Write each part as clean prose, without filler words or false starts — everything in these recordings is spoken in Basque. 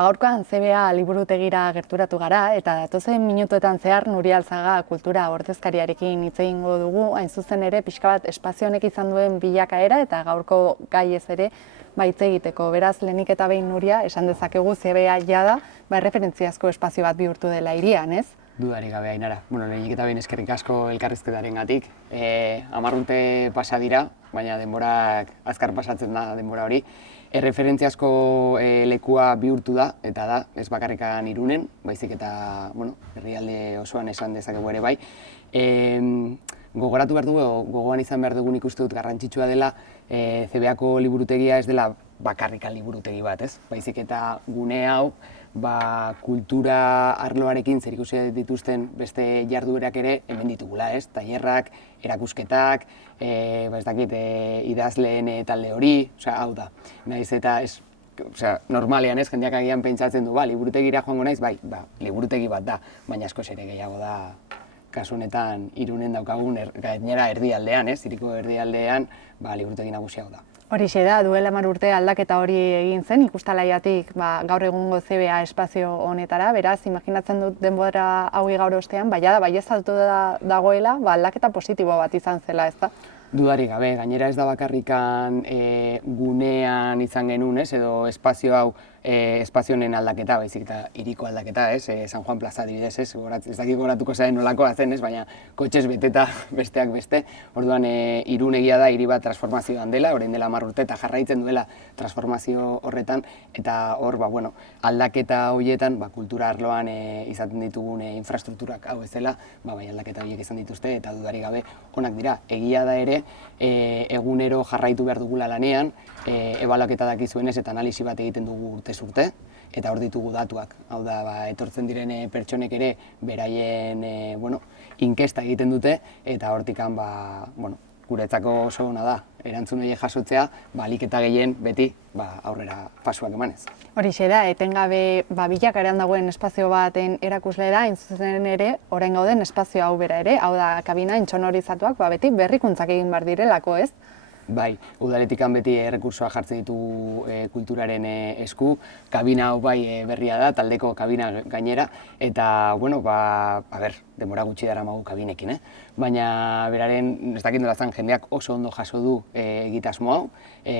Gaurkoan CBA liburutegira gerturatu gara eta datozen minutuetan zehar Nuria Alzaga kultura ordezkariarekin hitz egingo dugu, hain zuzen ere pixka bat espazio honek izan duen bilakaera eta gaurko gai ez ere hitz egiteko. Beraz, lehenik eta behin Nuria, esan dezakegu CBA jada erreferentziazko espazio bat bihurtu dela hirian, ez? Dudarik gabe, Ainara. Lehenik eta behin eskerrik asko elkarrizketarengatik. 10 urte pasa dira, baina denborak azkar pasatzen da denbora hori. Erreferentziazko lekua bihurtu da, eta da, ez bakarrikan Irunen, baizik eta herrialde osoan esan dezakegu ere bai. Gogoratu behar dugu, gogoan izan behar dugun ikuste dut garrantzitsua dela, CBAko liburutegia ez dela bakarrikan liburutegi bat, ez? Baizik eta gune hau, kultura arloarekin zerikusi dituzten beste jarduerak ere hemen ditugula, ez? Tailerrak, erakusketak, ez dakit, idazleen talde hori, hau da. Naiz eta normalean ez, jendeak agian pentsatzen du, liburutegira joango naiz, bai, liburutegi bat da, baina askoz ere gehiago da, kasu honetan Irunen daukagun gainera erdialdean, ez? Hiriko erdialdean, liburutegi nagusia hau da. Horixe da, duela 10 urte aldaketa hori egin zen, ikustalaiatik gaur egungo CBA espazio honetara, beraz, imaginatzen dut denbora hauei gaur ostean, baieztatu dagoela, aldaketa positibo bat izan zela, ez da? Dudarik gabe, gainera ez da bakarrikan gunean izan genuen, edo espazio hau espazio honen aldaketa, baizik eta hiriko aldaketa, San Juan Plaza adibidez, ez dakik goratuko zaren nolakoa zen, baina kotxez beteta besteak beste. Orduan Irun egia da hiri bat transformazioan dela, orain dela 10 urte eta jarraitzen duela transformazio horretan, eta hor aldaketa horietan, kultura arloan izaten ditugun infrastrukturak hau ez dela, bai aldaketa horiek izan dituzte eta dudarik gabe onak dira. Egia da ere, egunero jarraitu behar dugula lanean, ebaluaketa dakizuenez eta analisi bat egiten dugu urtez urte, eta hor ditugu datuak. Hau da, etortzen diren pertsonek ere beraien inkesta egiten dute, eta hortikan, guretzako oso ona da, erantzun horiek jasotzea, ahalik eta gehien beti aurrera pasuak emanez. Horixe da, etengabe bilakaeran dagoen espazio baten erakusle da, hain zuzen ere, orain gauden espazio hau bera ere, hau da, kabina intsonorizatuak, beti berrikuntzak egin behar direlako, ez? Bai, udaletikan beti errekursoa jartzen ditu kulturaren esku, kabina hau berria da, taldeko kabina gainera, eta, denbora gutxi daramagu kabinekin, baina beraren, ez dakit nola zan, jendeak oso ondo jaso du egitasmo hau,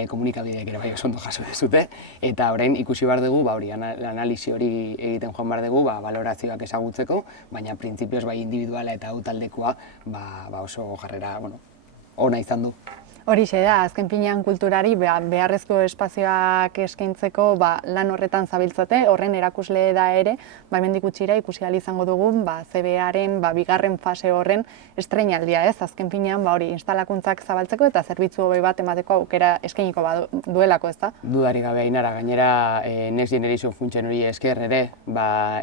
komunikabideek ere bai oso ondo jaso dezute, eta orain ikusi behar dugu, analisi hori egiten joan behar dugu, balorazioak ezagutzeko, baina printzipioz individuala eta hau taldekoa oso jarrera ona izan du. Horixe da, azken finean kulturari beharrezko espazioak eskaintzeko lan horretan zabiltzate, horren erakusle da ere, hemendik gutxira ikusi ahal izango dugun CBAren bigarren fase horren estreinaldia, ez? Azken finean instalakuntzak zabaltzeko eta zerbitzu hobe bat emateko aukera eskainiko duelako, ez da? Dudarik gabe, Ainara, gainera Next Generation funtsen hori esker ere,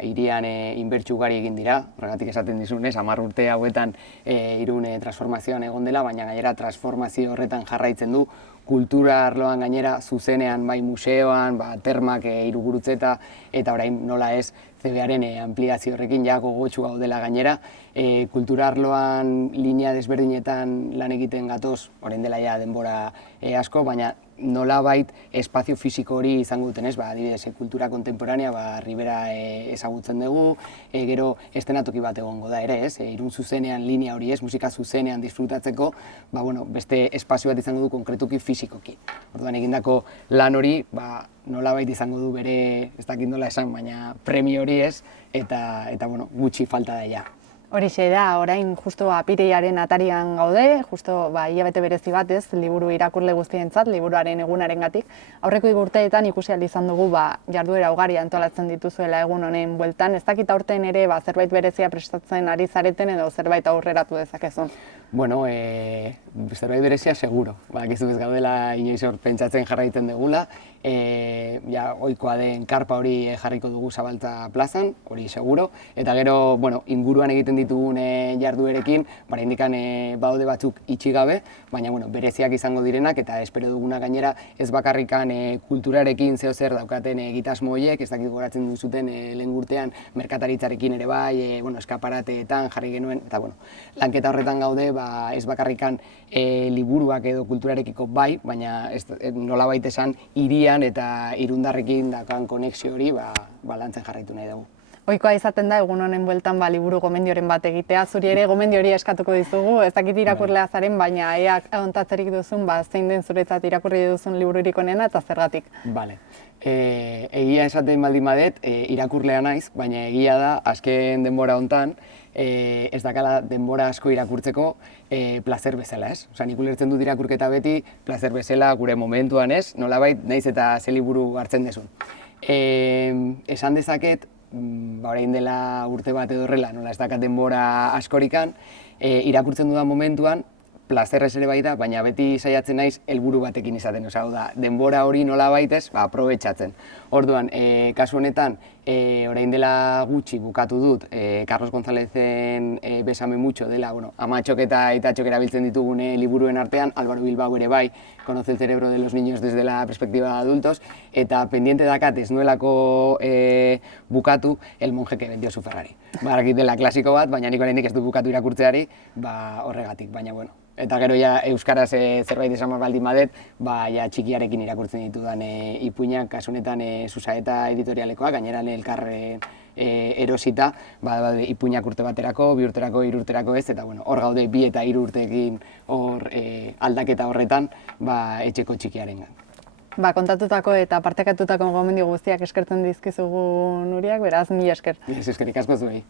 hirian inbertsu ugari egin dira, horregatik esaten dizunez, 10 urte hauetan Irun transformazioan egon dela, baina gainera transformazio horretan jarraitzen du, kultura arloan gainera zuzenean, museoan, termak Hirugurutzeta, eta orain nola ez CBAren ampliazio horrekin gogotsu gaudela gainera. Kultura arloan linea desberdinetan lan egiten gatoz, orain dela denbora asko, baina nolabait espazio fisiko hori izango duten, adibidez, kultura kontemporanea Ribera ezagutzen dugu, gero eszenatoki bat egongo da ere, Irun zuzenean linea hori musika zuzenean disfrutatzeko, beste espazio bat izango du konkretuki fisikoki. Orduan egindako lan hori, nolabait izango du bere, ez dakit nola esan, baina premio hori eta gutxi falta da ja. Horixe da, orain justo apirilaren atarian gaude, justo hilabete berezi bat liburu irakurle guztientzat, liburuaren egunarengatik. Aurreko urteetan ikusi ahal izan dugu jarduera ugari antolatzen dituzuela egun honen bueltan. Ez dakit aurten ere zerbait berezia prestatzen ari zareten edo zerbait aurreratu dezakezun? Zerbait berezia seguro. Badakizu ez gaudela inoiz hor pentsatzen jarraitzen dugula. Ohikoa den karpa hori jarriko dugu Zabaltza plazan, hori seguro. Eta gero inguruan egiten ditugun jarduerekin, oraindikan badaude batzuk itxi gabe, baina bueno, bereziak izango direnak eta espero duguna gainera ez bakarrikan kulturarekin zeo zer daukaten egitasmo horiek, ez dakit goratzen duzuten lehen urtean merkataritzarekin ere bai, bueno, eskaparateetan jarri genuen, eta bueno, lanketa horretan gaude, ez bakarrikan liburuak edo kulturarekiko bai, baina nolabait esan hirian eta irundarrekin dakan konexio hori lantzen jarraitu nahi dugu. Ohikoa izaten da, egun honen bueltan liburu gomendioren bat egitea, zuri ere gomendio hori eskatuko dizugu, ez dakit irakurlea zaren, baina ea ontatzerik duzun, zein den zuretzat irakurri duzun libururik onena eta zergatik. Bale. Egia esaten baldin badet, irakurlea naiz, baina egia da, azken denbora hontan, ez dakala denbora asko irakurtzeko plazer bezala, ez? Osa, nik ulertzen dut irakurketa beti, plazer bezala gure momentuan, ez? Nolabait, naiz eta ze liburu hartzen dezun. Esan dezaket, orain dela urte bat edo horrela, nola ez dakat denbora askorikan, irakurtzen dudan momentuan, plazerrez ere baita, baina beti saiatzen naiz helburu batekin izaten, osea, hau da, denbora hori nola baitez, aprobetxatzen. Orduan, kasu honetan, orain dela gutxi bukatu dut, Carlos Gonzálezen Bésame mucho dela, bueno, amatxok eta aitatxok erabiltzen ditugun liburuen artean, Álvaro Bilbao ere bai, Conoce el cerebro de los niños desde la perspectiva de adultos, eta pendiente dakat ez nuelako bukatu El monje que vendió su Ferrari. Barakit dela klasiko bat, baina nik oraindik ez du bukatu irakurtzeari, horregatik, baina bueno. Eta gero ja euskaraz zerbait esan baldin badet, txikiarekin irakurtzen ditudan ipuinak, kasu honetan Susaeta editorialekoak, gainera elkar erosita, ipuinak urte baterako, 2 urterako, 3 urterako ez, eta hor gaude 2 eta 3 urteekin hor aldaketa horretan etxeko txikiarengan. Kontatutako eta partekatutako gomendio guztiak eskertzen dizkizugu Nuriak, beraz, mila esker. Eskerrik asko zuei.